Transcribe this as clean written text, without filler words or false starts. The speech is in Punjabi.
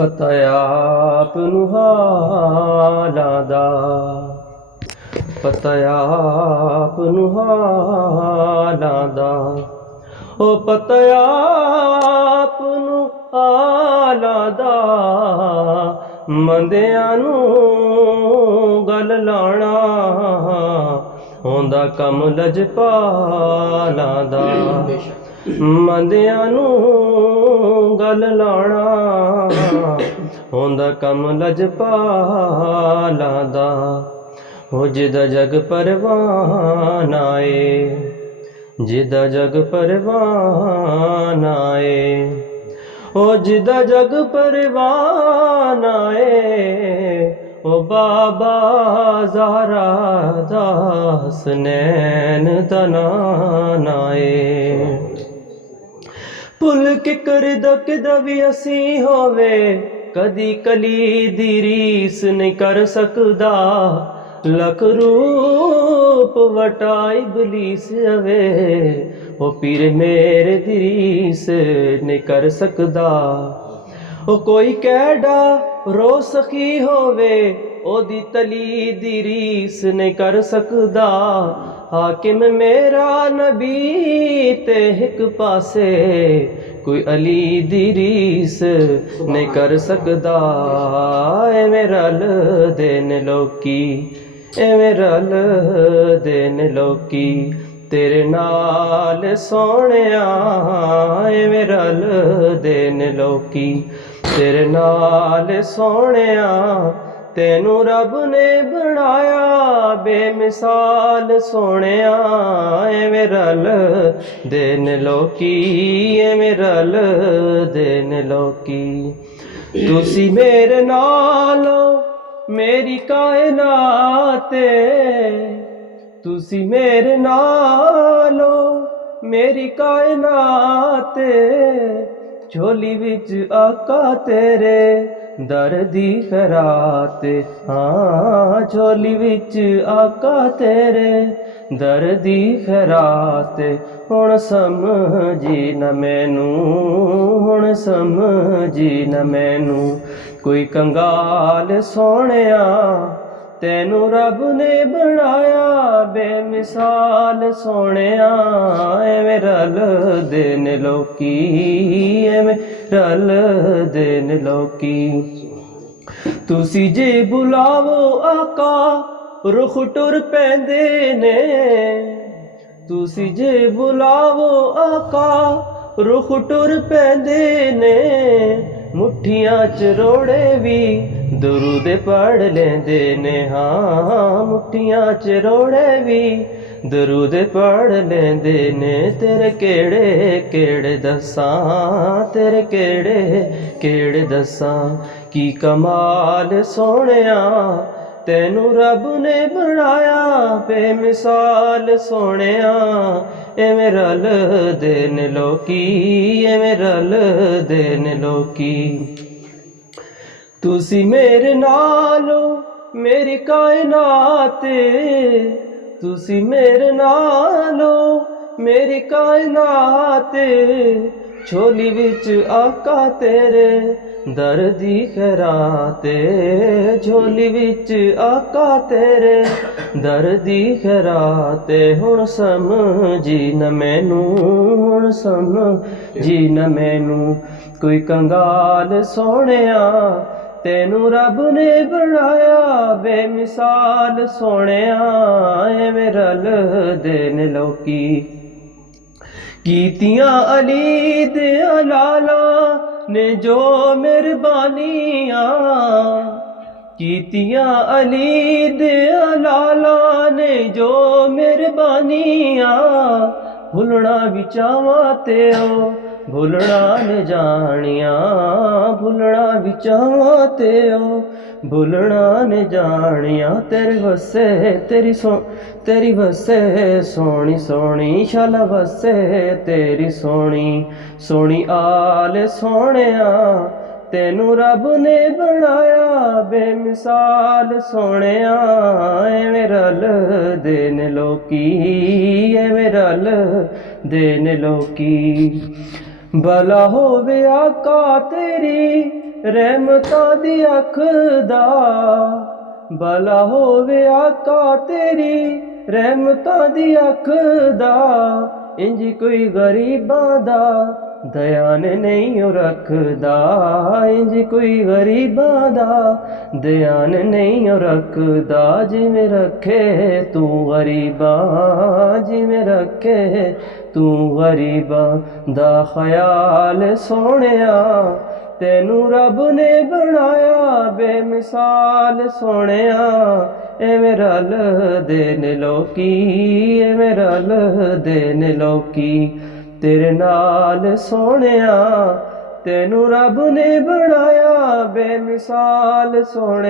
ਪਤਾ ਆਪ ਨੂੰ ਹਾਲਾਂ ਦਾ, ਪਤਾ ਆਪ ਨੂੰ ਹਾਲਾਂ ਦਾ, ਉਹ ਪਤਾ ਆਪ ਨੂੰ ਹਾਲਾਂ ਦਾ। ਮੰਦਿਆਂ ਨੂੰ ਗੱਲ ਲਾਉਣਾ ਹੁੰਦਾ ਕੰਮ ਲਜਪਾਲਾਂ ਦਾ। ਮੰਦਿਆਂ ਨੂੰ ਗੱਲ ਲਾਉਣਾ ਹੁੰਦਾ ਕੰਮ ਲਜਪਾਲਾਂ ਦਾ। ਹੋ ਜਿਹਦਾ ਜਗ ਪਰਵਾਨਾ ਏ, ਜਿਹਦਾ ਜਗ ਪਰਵਾਨਾ ਏ, ਉਹ ਜਿਹਦਾ ਜਗ ਪਰਵਾਨਾ ਏ, ਉਹ ਬਾਬਾ ਜ਼ਾਹਰਾ ਦਾ ਹਸਨੈਨ ਦਾ ਨਾਨਾ ਏ। ਭੁੱਲ ਕੇ ਕਰਦਾ ਕਿਦਾ ਵੀ ਅਸੀਂ ਹੋਵੇ, ਕਦੀ ਕਲੀ ਦੀ ਰੀਸ ਨਹੀਂ ਕਰ ਸਕਦਾ। ਲੱਖ ਰੂਪ ਵਟਾ ਇਬਲੀਸ ਆਵੇ, ਉਹ ਪੀਰ ਮੇਰੇ ਦੀ ਰੀਸ ਨਹੀਂ ਕਰ ਸਕਦਾ। ਉਹ ਕੋਈ ਕਹਿੜਾ ਰੋ ਸਖੀ ਹੋਵੇ, ਉਹਦੀ ਤਲੀ ਦੀ ਰੀਸ ਨਹੀਂ ਕਰ ਸਕਦਾ। ਹਾਕਿਮ ਮੇਰਾ ਨਬੀ ਤੇ ਇੱਕ ਪਾਸੇ, ਕੋਈ ਅਲੀ ਦੀ ਰੀਸ ਨਹੀਂ ਕਰ ਸਕਦਾ। ਐਵੇਂ ਰਲਦੇ ਨੇ ਲੋਕੀ, ਐਵੇਂ ਰਲਦੇ ਨੇ ਲੋਕੀ ਤੇਰੇ ਨਾਲ ਸੋਹਣਿਆ। ਐਵੇਂ ਰਲਦੇ ਨੇ ਲੋਕੀ ਤੇਰੇ ਨਾਲ ਸੋਹਣਿਆ। ਤੈਨੂੰ ਰੱਬ ਨੇ ਬਣਾਇਆ ਬੇਮਿਸਾਲ ਸੋਹਣਿਆ। ਐਵੇਂ ਰਲਦੇ ਨੇ ਲੋਕੀ, ਐਵੇਂ ਰਲਦੇ ਨੇ ਲੋਕੀ। ਤੁਸੀਂ ਮੇਰੇ ਨਾਲੋਂ ਮੇਰੀ ਕਾਇਨਾਤ, ਤੁਸੀਂ ਮੇਰੇ ਨਾਲੋਂ ਮੇਰੀ ਕਾਇਨਾਤ। ਝੋਲੀ ਵਿੱਚ ਆਕਾ ਤੇਰੇ ਦਰ ਦੀ ਖੈਰਾਤ। ਹਾਂ ਝੋਲੀ ਵਿੱਚ ਆਕਾ ਤੇਰੇ ਦਰ ਦੀ ਖੈਰਾਤ। ਹੁਣ ਸਮਝੀ ਨਾ ਮੈਨੂੰ, ਹੁਣ ਸਮਝੀ ਨਾ ਮੈਨੂੰ, ਕੋਈ ਕੰਗਾਲ ਸੋਹਣਿਆ। ਤੈਨੂੰ ਰੱਬ ਨੇ ਬਣਾਇਆ ਬੇਮਿਸਾਲ ਸੋਹਣਿਆ। ਐਵੇਂ ਰਲਦੇ ਨੇ ਲੋਕੀ, ਐਵੇਂ ਰਲਦੇ ਨੇ ਲੋਕੀ। ਤੁਸੀਂ ਜੇ ਬੁਲਾਵੋ ਆਕਾ ਰੁਖ ਟੁਰ ਪੈਂਦੇ ਨੇ। ਤੁਸੀਂ ਜੇ ਬੁਲਾਵੋ ਆਕਾ ਰੁਖ ਟੁਰ ਪੈਂਦੇ ਨੇ। ਮੁੱਠੀਆਂ ਚ ਰੋੜੇ ਵੀ ਦਰੂਦ ਪੜ੍ਹ ਲੈਂਦੇ ਨੇ। ਹਾਂ ਮੁੱਠੀਆਂ ਚ ਰੋੜੇ ਵੀ ਦਰੂਦ ਪੜ੍ਹ ਲੈਂਦੇ ਨੇ। ਤੇਰੇ ਕਿਹੜੇ ਕਿਹੜੇ ਦੱਸਾਂ, ਤੇਰੇ ਕਿਹੜੇ ਕਿਹੜੇ ਦੱਸਾਂ। ਕੀ ਕਮਾਲ ਸੋਹਣਿਆ, ਤੈਨੂੰ ਰੱਬ ਨੇ ਬਣਾਇਆ ਬੇਮਿਸਾਲ ਸੋਹਣਿਆ। ਐਵੇਂ ਰਲਦੇ ਨੇ ਲੋਕੀ, ਐਵੇਂ ਰਲਦੇ ਨੇ ਲੋਕੀ। ਤੁਸੀਂ ਮੇਰੇ ਨਾਲੋਂ ਮੇਰੀ ਕਾਇਨਾਤ, ਤੁਸੀਂ ਮੇਰੇ ਨਾਲੋਂ ਮੇਰੀ ਕਾਇਨਾਤ। ਝੋਲੀ ਵਿੱਚ ਆਕਾ ਤੇਰੇ ਦਰ ਦੀ ਖੈਰਾਤ। ਝੋਲੀ ਵਿੱਚ ਆਕਾ ਤੇਰੇ ਦਰ ਦੀ ਖੈਰਾਤ। ਹੁਣ ਸਮਝੀ ਨਾ ਮੈਨੂੰ, ਹੁਣ ਸਮਝੀ ਨਾ ਮੈਨੂੰ, ਕੋਈ ਕੰਗਾਲ ਸੋਹਣਿਆ। ਤੈਨੂੰ ਰੱਬ ਨੇ ਬਣਾਇਆ ਬੇਮਿਸਾਲ ਸੋਹਣਿਆ। ਐਵੇਂ ਰਲਦੇ ਨੇ ਲੋਕੀ। ਕੀਤੀਆਂ ਅਲੀ ਦੇ ਲਾਲਾ ਨੇ ਜੋ ਮਿਹਰਬਾਨੀਆਂ। ਕੀਤੀਆਂ ਅਲੀ ਦੇ ਲਾਲਾ ਨੇ ਜੋ ਮਿਹਰਬਾਨੀਆਂ। ਭੁੱਲਣਾ ਵੀ ਚਾਵਾਂ ਤੇ ਉਹ ਭੁੱਲਣਾ ਨ ਜਾਣੀਆਂ। ਭੁੱਲਣਾ ਵੀ ਚਾਵਾਂ ਤੇ ਉਹ ਭੁੱਲਣਾ ਨ ਜਾਣੀਆਂ। ਤੇਰੇ ਵਸੇ ਤੇਰੀ ਵਸੇ ਸੋਹਣੀ ਸੋਹਣੀ ਸ਼ਾਲਾ ਵਸੇ ਤੇਰੀ ਸੋਹਣੀ ਸੋਹਣੀ ਆਲ ਸੋਹਣਿਆ। ਤੈਨੂੰ ਰੱਬ ਨੇ ਬਣਾਇਆ ਬੇਮਿਸਾਲ ਸੋਹਣਿਆ। ਐਵੇਂ ਰਲਦੇ ਨੇ ਲੋਕੀ, ਐਵੇਂ ਰਲਦੇ ਨੇ ਲੋਕੀ। ਭਲਾ ਹੋਵੇ ਆਕਾ ਤੇਰੀ ਰਹਿਮਤਾਂ ਦੀ ਅੱਖ ਦਾ ਭਲਾ ਹੋਵੇ ਆਕਾ ਤੇਰੀ ਰਹਿਮਤਾਂ ਦੀ ਅੱਖ ਦਾ ਇੰਜ ਕੋਈ ਗਰੀਬਾਂ ਦਾ ਧਿਆਨ ਨਹੀਂ ਉਹ ਰੱਖਦਾ ਇੰਜ ਕੋਈ ਗਰੀਬਾਂ ਦਾ ਧਿਆਨ ਨਹੀਂ ਉਹ ਰੱਖਦਾ ਜਿਵੇਂ ਰੱਖੇ ਤੂੰ ਗਰੀਬਾਂ ਜਿਵੇਂ ਰੱਖੇ ਤੂੰ ਗਰੀਬਾਂ ਦਾ ਖਿਆਲ ਸੋਹਣਿਆ ਤੈਨੂੰ ਰੱਬ ਨੇ ਬਣਾਇਆ ਬੇਮਿਸਾਲ ਸੋਹਣਿਆ ਐਵੇਂ ਰਲਦੇ ਨੇ ਲੋਕੀ ਐਵੇਂ ਰਲਦੇ ਨੇ ਲੋਕੀ ਤੇਰੇ ਨਾਲ ਸੋਹਣਿਆ ਤੈਨੂੰ ਰੱਬ ਨੇ ਬਣਾਇਆ ਬੇਮਿਸਾਲ ਸੋਹਣੇ